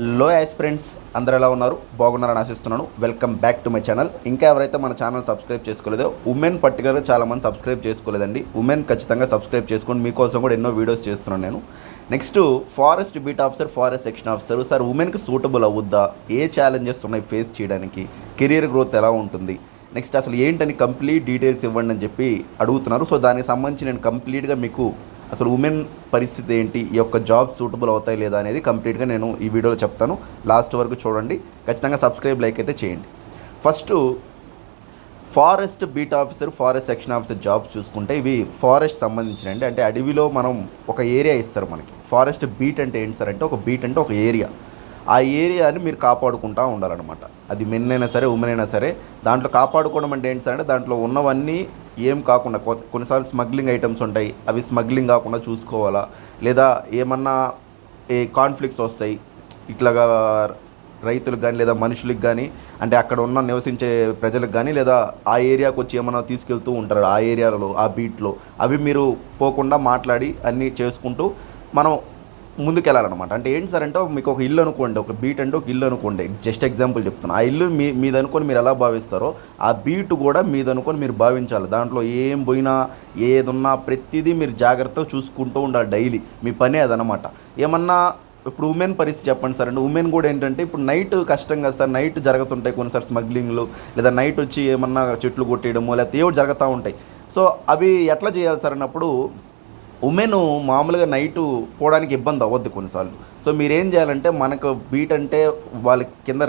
Hello aspirants, అందరూ ఎలా ఉన్నారు? బాగున్నారని ఆశిస్తున్నాను. Welcome back to my channel. ఇంకా ఎవరైతే మన ఛానల్ సబ్స్క్రైబ్ చేసుకోలేదో, ఉమెన్ పర్టికులర్గా చాలామంది సబ్స్క్రైబ్ చేసుకోలేదండి. ఉమెన్ ఖచ్చితంగా సబ్స్క్రైబ్ చేసుకోండి. మీకోసం కూడా ఎన్నో వీడియోస్ చేస్తున్నాను నేను. Next forest beat officer, forest section officer sir ఉమెన్కి సూటబుల్ అవుద్దా? ఏ ఛాలెంజెస్ ఉన్నాయి ఫేస్ చేయడానికి? కెరీర్ గ్రోత్ ఎలా ఉంటుంది? నెక్స్ట్ అసలు ఏంటని కంప్లీట్ డీటెయిల్స్ ఇవ్వండి అని చెప్పి అడుగుతున్నారు. సో దానికి సంబంధించి నేను కంప్లీట్గా మీకు అసలు ఉమెన్ పరిస్థితి ఏంటి, ఈ యొక్క జాబ్ సూటబుల్ అవుతాయి లేదా అనేది కంప్లీట్గా నేను ఈ వీడియోలో చెప్తాను. లాస్ట్ వరకు చూడండి. ఖచ్చితంగా సబ్స్క్రైబ్, లైక్ అయితే చేయండి. First forest beat officer, forest section officer jobs చూసుకుంటే ఇవి ఫారెస్ట్ సంబంధించినండి. అంటే అడవిలో మనం ఒక ఏరియా ఇస్తారు మనకి. ఫారెస్ట్ బీట్ అంటే ఏంటి సార్ అంటే, ఒక బీట్ అంటే ఒక ఏరియా. ఆ ఏరియాని మీరు కాపాడుకుంటూ ఉండాలన్నమాట. అది మెన్ అయినా సరే, ఉమెన్ అయినా సరే. దాంట్లో కాపాడుకోవడం అంటే ఏంటి సార్ అంటే, దాంట్లో ఉన్నవన్నీ ఏం కాకుండా కొన్నిసార్లు స్మగ్లింగ్ ఐటమ్స్ ఉంటాయి, అవి స్మగ్లింగ్ కాకుండా చూసుకోవాలా. లేదా ఏమన్నా ఏ కాన్ఫ్లిక్ట్స్ వస్తాయి ఇట్లాగా రైతులకు కానీ లేదా మనుషులకు కానీ, అంటే అక్కడ ఉన్న నివసించే ప్రజలకు కానీ, లేదా ఆ ఏరియాకి వచ్చి ఏమన్నా తీసుకెళ్తూ ఉంటారు ఆ ఏరియాలో, ఆ బీట్లో. అవి మీరు పోకుండా మాట్లాడి అన్నీ చేసుకుంటూ మనం ముందుకెళ్ళాలన్నమాట. అంటే ఏంటి సార్ అంటే, మీకు ఒక ఇల్లు అనుకోండి, ఒక బీట్ అంటే ఒక ఇల్లు అనుకోండి. జస్ట్ ఎగ్జాంపుల్ చెప్తాను. ఆ ఇల్లు మీదనుకొని మీరు ఎలా భావిస్తారో, ఆ బీట్ కూడా మీదనుకొని మీరు భావించాలి. దాంట్లో ఏం పోయినా, ఏదున్నా ప్రతిదీ మీరు జాగ్రత్తగా చూసుకుంటూ ఉండాలి డైలీ. మీ పనే అదనమాట. ఏమన్నా ఇప్పుడు ఉమెన్ పరిస్థితి చెప్పండి సార్ అంటే, ఉమెన్ కూడా ఏంటంటే ఇప్పుడు నైట్ కష్టం కదా సార్. నైట్ జరుగుతుంటాయి కొన్నిసారి స్మగ్లింగ్లు, లేదా నైట్ వచ్చి ఏమన్నా చెట్లు కొట్టేయడము, లేకపోతే ఏవో జరుగుతూ ఉంటాయి. సో అవి ఎట్లా చేయాలి సార్ అన్నప్పుడు, ఉమెన్ మామూలుగా నైటు పోవడానికి ఇబ్బంది అవ్వద్దు కొన్నిసార్లు. సో మీరేం చేయాలంటే, మనకు బీట్ అంటే వాళ్ళ కింద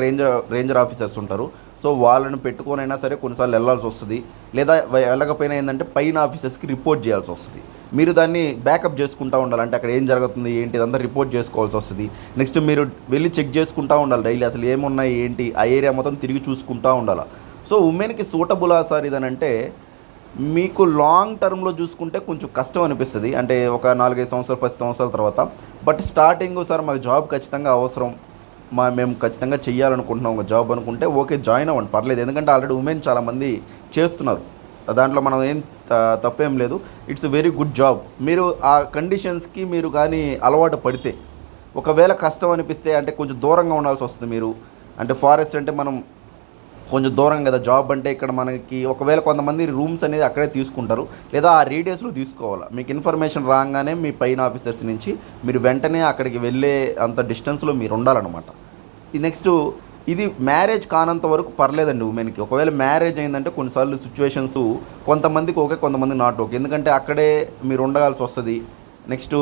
రేంజర్ ఆఫీసర్స్ ఉంటారు. సో వాళ్ళని పెట్టుకొనైనా సరే కొన్నిసార్లు వెళ్ళాల్సి వస్తుంది. లేదా వెళ్ళకపోయినా ఏంటంటే పైన ఆఫీసర్స్కి రిపోర్ట్ చేయాల్సి వస్తుంది. మీరు దాన్ని బ్యాకప్ చేసుకుంటూ ఉండాలి. అంటే అక్కడ ఏం జరుగుతుంది ఏంటి ఇదంతా రిపోర్ట్ చేసుకోవాల్సి వస్తుంది. నెక్స్ట్ మీరు వెళ్ళి చెక్ చేసుకుంటూ ఉండాలి డైలీ, అసలు ఏమున్నాయి ఏంటి, ఆ ఏరియా మొత్తం తిరిగి చూసుకుంటూ ఉండాలి. సో ఉమెన్కి సూటబులా సార్ ఇదనంటే, మీకు లాంగ్ టర్మ్‌లో చూసుకుంటే కొంచెం కష్టం అనిపిస్తది. అంటే ఒక 4, 5 సంవత్సరాలు, 10 సంవత్సరాల తర్వాత. బట్ స్టార్టింగ్ సార్ మాకు జాబ్ ఖచ్చితంగా అవసరం. మేము ఖచ్చితంగా చేయాలనుకుంటున్నాం ఒక జాబ్ అనుకుంటే ఓకే, జాయిన్ అవ్వండి పర్లేదు. ఎందుకంటే ఆల్రెడీ ఉమెన్ చాలామంది చేస్తున్నారు. దాంట్లో మనం ఏం తప్పేం లేదు. It's very good job. మీరు ఆ కండిషన్స్‌కి మీరు కానీ అలవాటు పడితే, ఒకవేళ కష్టం అనిపిస్తే అంటే కొంచెం దూరంగా ఉండాల్సొస్తది మీరు. అంటే ఫారెస్ట్ అంటే మనం కొంచెం దూరం కదా జాబ్ అంటే. ఇక్కడ మనకి ఒకవేళ కొంతమంది రూమ్స్ అనేది అక్కడే తీసుకుంటారు, లేదా ఆ రేడియస్లో తీసుకోవాలి. మీకు ఇన్ఫర్మేషన్ రాగానే మీ పైన ఆఫీసర్స్ నుంచి మీరు వెంటనే అక్కడికి వెళ్ళే అంత డిస్టెన్స్లో మీరు ఉండాలన్నమాట. ఈ నెక్స్ట్ ఇది మ్యారేజ్ కానంత వరకు పర్లేదండి ఉమెన్కి. ఒకవేళ మ్యారేజ్ అయిందంటే కొన్నిసార్లు సిచ్యువేషన్స్ కొంతమందికి ఓకే, కొంతమంది నాట్ ఓకే. ఎందుకంటే అక్కడే మీరు ఉండగాల్సి వస్తుంది. నెక్స్ట్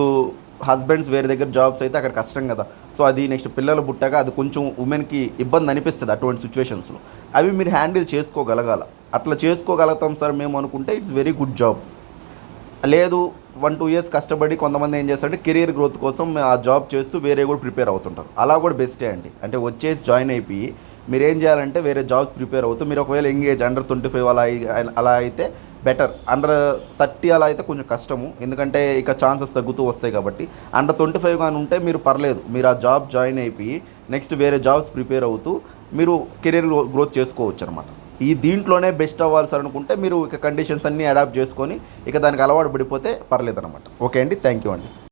హస్బెండ్స్ వేరే దగ్గర జాబ్స్ అయితే అక్కడ కష్టం కదా. సో అది నెక్స్ట్ పిల్లలు పుట్టాక అది కొంచెం ఉమెన్కి ఇబ్బంది అనిపిస్తుంది అటువంటి సిచ్యువేషన్స్లో. అవి మీరు హ్యాండిల్ చేసుకోగలగాల. అట్లా చేసుకోగలుగుతాం సార్ మేము అనుకుంటే ఇట్స్ వెరీ గుడ్ జాబ్. లేదు 1-2 ఇయర్స్ కష్టపడి కొంతమంది ఏం చేస్తారంటే కెరీర్ గ్రోత్ కోసం ఆ జాబ్ చేస్తూ వేరే కూడా ప్రిపేర్ అవుతుంటారు. అలా కూడా బెస్టే అండి. అంటే వచ్చేసి జాయిన్ అయిపోయి మీరేం చేయాలంటే వేరే జాబ్స్ ప్రిపేర్ అవుతూ, మీరు ఒకవేళ ఎంగేజ్ అండర్ 25 అలా అయితే బెటర్. అండర్ 30 అలా అయితే కొంచెం కష్టము. ఎందుకంటే ఇక ఛాన్సెస్ తగ్గుతూ వస్తాయి కాబట్టి. అండర్ 25 కానీ ఉంటే మీరు పర్లేదు, మీరు ఆ జాబ్ జాయిన్ అయిపోయి నెక్స్ట్ వేరే జాబ్స్ ప్రిపేర్ అవుతూ మీరు కెరీర్ గ్రోత్ చేసుకోవచ్చు అనమాట. ఈ దీంట్లోనే బెస్ట్ అవ్వాలి సార్ అనుకుంటే మీరు ఇక కండిషన్స్ అన్నీ అడాప్ట్ చేసుకొని ఇక దానికి అలవాటు పడిపోతే పర్లేదన్నమాట. ఓకే అండి, థ్యాంక్ యూ అండి.